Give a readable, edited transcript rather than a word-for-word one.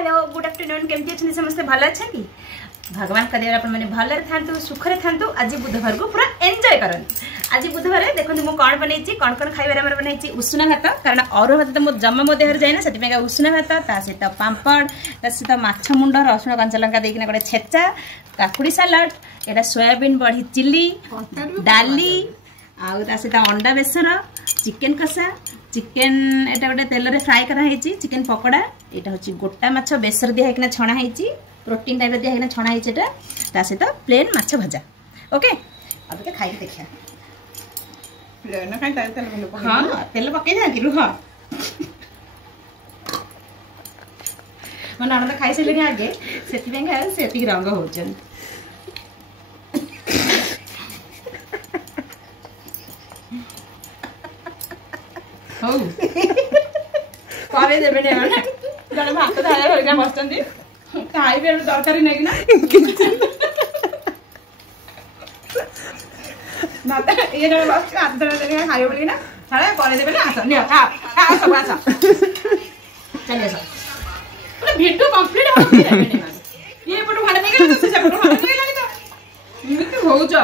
Hello good afternoon केमती अच्छे समस्ते भल अच्छा भगवान कर मैंने भल था सुखरे था आज बुधवार को पूरा एंजॉय करते। आज बुधवार देखो मुझे कौन बनई कौन कौन खाइबार बनई उषुना भात कारण अरुआ भात तो जमा मो देहर जाए ना से उषुना भात ता सहित पापड़ ता सहित माछ मुंड रसुण कंचा लंका देकिना गोटे छेचा काकुड़ी सालाड एटा सोयाबीन बड़ी चिल्ली डाली आउ ता सहित अंडा बेसर चिकेन कषा चिकेन एटा गोटे तेल रे फ्राई कराई चिकेन पकोड़ा एटा होची गोटा माछ बेसर दिया हेकना छणा हेची प्रोटीन टाइप दिया हेकना छणा हेची एटा ता सहित प्लेन माछ भजा। ओके अब के खाई देखिया प्लेन खाई तेल पके हां तेल पके जाती रुह मन आनंद खाई से आगे से रंग होचन हो करे देबे ने माने जने भात धाया होइका बसचंदी खाई बेर तरकारी नै ना माता ये ने बस हाथ धरे देके खाइयो बोली ना सारे करे देबे ना आस नियो खा खा सब आस चलिए सब पूरा वीडियो कंप्लीट हो गई है ने ये पटो भाड़ देके से पटो भाड़ देके जानी तो इमिति होउछ